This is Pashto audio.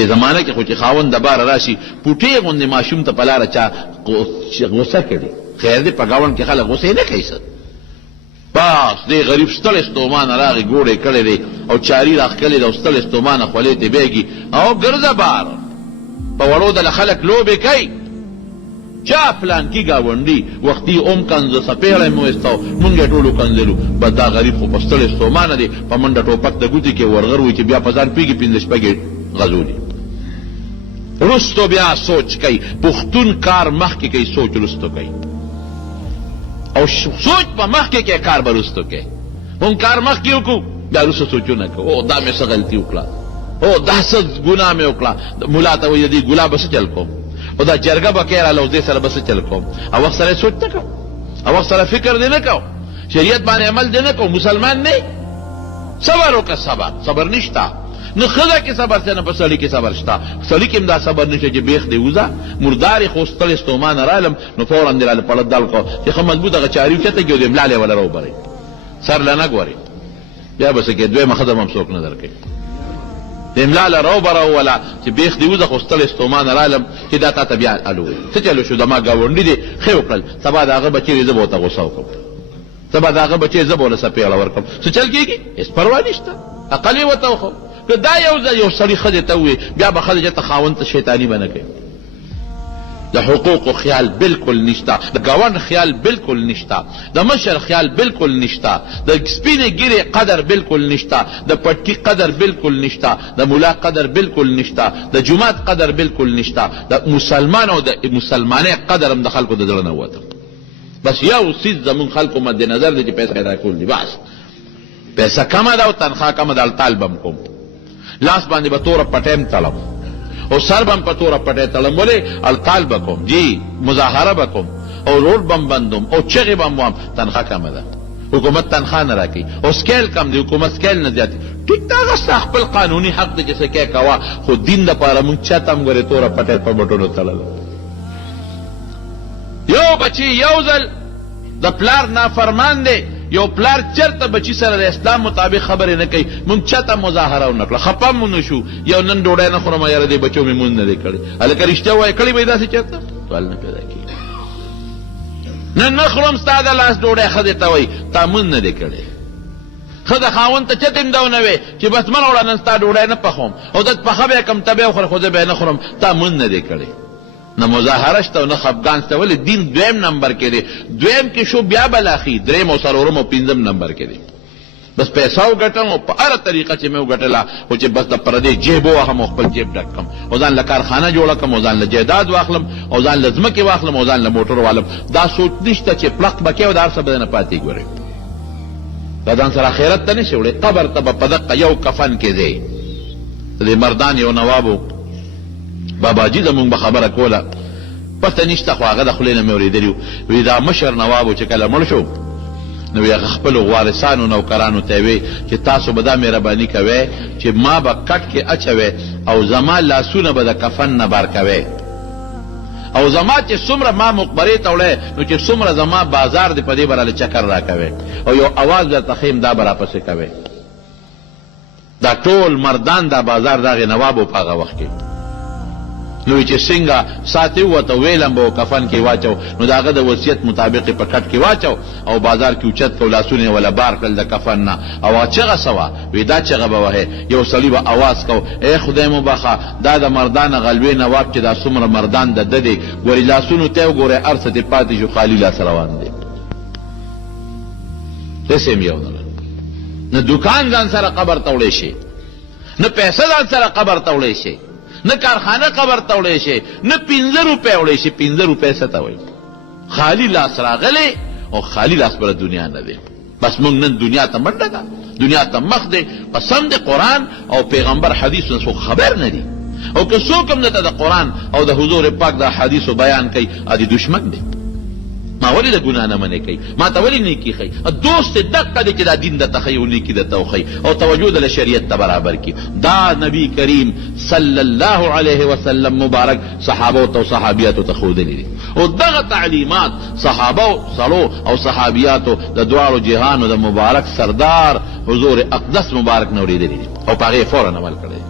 دې زمانه کې خو چې خاوند د باره راشي پوټې غوندې ماشوم ته په لاره چا غوسه کړي، خیر دی په ګاونډ کې خلک غوسې نه کوي څه. بس دې غریب ستړی ستومانه راغی ګوړې کړی دی او چاري راښکلې ده او ستړی ستومانه خولې ته بیږي او ګرځه بار په وړو دله خلک لوبې کوي. چا پلانکي ګاونډي وختي اوم کنځه سپېړی مو ایستو مونږ یې ټولو کنځلو، بس دا غریب خو په ستړی ستومانه دی په منډه ټوپک د ګوتې کې ورغر وي چې بیا په ځان پېږي پنځه شپږې غزولي. رستو بیا سوچ کوي، پښتون کار مخکې کوي سوچ رستو کوي او سوچ په مخکې کې کار به رستو کوي. مونږ کار مخکې وکړو بیا رستو سوچونه کوو، او دا مې څه غلطي وکړه، او دا څه ګناه مې وکړه. ملا ته وایي دې ګلاب به څه چل کوم، او دا جرګه به کې راله او دې سره به څه چل کوم. او وخت سره سوچ نه کوو، او وخت سره فکر دې نه کوو، شریعت باندې عمل دې نه کوو، مسلمان نه. صبر وکړه، صبر نشته. نه ښځه کې صبر شته نه په سړي کې صبر شته. سړي کې هم دا صبر نشته چې بیخ دې وځه مردارې خو ستړی ستومانه رالم نو فوراً دې راله پړه دل کو چې ښه مضبوط هغه چاري اوچته کړي او دې ملا له وله راوبرئ سر له نه ګورئ بیا به څه کې دویمه ښځه به هم څوک نه درکوي. دې ملا له راوبره ووله چې بیخ دې وځه خو ستړی ستومانه رالم چې دا تا ته بیا الووي څه چلو شو زما ګاونډي دې ښه وکړل، سبا د هغه بچې زه به ورته غوسه وکړم، سبا د هغه بچې زه به ورله څپېړه ورکړم. څه چل کېږي هېڅ پروا نشته، عقل یې ورته وښو. که دا یو سړي ښځې ته ووایي بیا به ښځه چېرته خاوند ته شیطاني به نه کوي. د حقوقو خیال بالکل نشته، د ګاونډ خیال بالکل نشته، د مشر خیال بالکل نشته، د سپینې ګیرې قدر بالکل نشته، د پټکي قدر بالکل نشته، د ملا قدر بالکل نشته، د جومات قدر بالکل نشته، د مسلمان او د مسلمانۍ قدر هم د خلکو د زړه نه ووته. بس یو څیز زمونږ خلکو مد نظر دی چې پیسه پیدا کول دي، بس پیسه کمه ده او تنخوا کمه ده، الطال به م کوم، لاس باندې به توره پټیم تړم او سر به م په توره پټی تړم، ولې القال به کوم جی مظاهره به کوم او روډ به م بندوم او چغې به م وایم، تنخوا کمه ده، حکومت تنخوا نه راکوي او سکیل کم دی، حکومت سکیل نه زیات. ټیک دا هغه ستا خپل قانوني حق دی چې څه کې کوه، خو دین دپاره مونږ چاته هم ګورې توره پټی په بټونو تړله. یو بچي یو ځل د پلار نافرمان دی، یو پلار چرته بچی سره د اسلام مطابق خبرې نه کوي، مونږ چاته مظاهره ونه کړه، خفه مو نه شو، یو نن ډوډۍ نه خورم یاره دې بچو مې مونځ نه دی کړی. هلکه رښتیا ووایه کړی به یې داسې چېرته سوال نه پیدا کېږي. نن نه خورم ستا د لاس ډوډۍ ښځې ته وایي تا مونځ نه دی کړی. ښځه خاوند ته چته هم دا ونه وی چې بس مه راوړه نن ستا ډوډۍ نه پخوم او ته پخه به یې کړم ته به یې وخوره خو زه به یې نه خورم، تا مونځ نه دی کړی. نه مظاهره شته او نه خفګان شته، ولې دین دویم نمبر کې دی، دویم کې شو بیا بلاخي دریم او څلورم او پنځم نمبر کې دی. بس پیسه وګټم او په هره طریقه چې مې وګټله خو چې بس د پردې جیب ووهم او خپل جیب ډک کړم او ځان له کارخانه جوړه کړم او ځان له جایداد واخلم او ځان له ځمکې واخلم او ځان له موټر والم. دا سوچ نشته چې پلق به کې او د هر څه به نه پاتې ګورې. دا ځان سره آخرت ته نه شي وړی، قبر ته به په دقه یو کفن کې دی. د مردان یو نوابو باباجي زمونږ به خبره کوله، پته نشته خو هغه د خولې نه مې اورېدلي وو، وی دا مشر نوابو چې کله مړ شو نو هغه خپلو وارثانو نوکرانو ته وی چې تاسو به دا مهرباني کوئ چې ما به کټ کې اچوئ او زما لاسونه به د کفن نه بار کوئ او زما چې څومره ما مقبرې ته وړی نو چې څومره زما بازار دی په دې به راله چکر را کوئ او یو اواز درته ښیم دا به راپسې کوئ. دا ټول مردان دا بازار د هغې نوابو په هغه وخت کې نو چې څنګه ساتې ووته ویلم به کفن کې واچو نو د هغه د وصیت مطابق په کټ کې واچو او بازار کې اوچت کو لاسونه یې وله بار کړل د کفن نه او چغه سوه وی دا چغه به وهې یو سړي به اواز کو ای خدای مو بخه دا د مردان غلوې نواب چې دا څومره مردان د ده دی ګورې لاسونو ته یې وګورئ هر څه دې پاتې شو خالي لاس روان دی. هېڅ یې یو نه نه دوکان ځان سره قبر ته وړی شي، نه پیسه ځان سره قبر ته وړی شي، نه کارخانه قبر ته وړی شي، نه 15 روپۍ وړی شي. 15 روپۍ څه ته وایي؟ خالی لاس راغلی او خالی لاس بله دنیا نه دی. بس موږ نن دنیا ته منډه ده، دنیا ته مخ دی. قسم د قرآن او پیغمبر حدیث نه څوک خبر نه دی او که څوک هم درته د قرآن او د حضور پاک د حدیثو بیان کوي ادي دشمن دی. ما ولې د ګناه نه منې کوي؟ ما ته ولې نیکي ښیي؟ دوست دقه دی چې دا دین درته ښیي او نیکي درته وښیي او توجه د شریعت ته برابر کړي. دا نبی کریم صلی الله علیه وسلم مبارک صحابو ته او صحابیاتو ته ښودلي دي او دغه تعلیمات صحابو سړو او صحابیاتو د دواړو جهانو د مبارک سردار حضور اقدس مبارک نه اورېدلي دي او په هغې فوراً عمل کړی.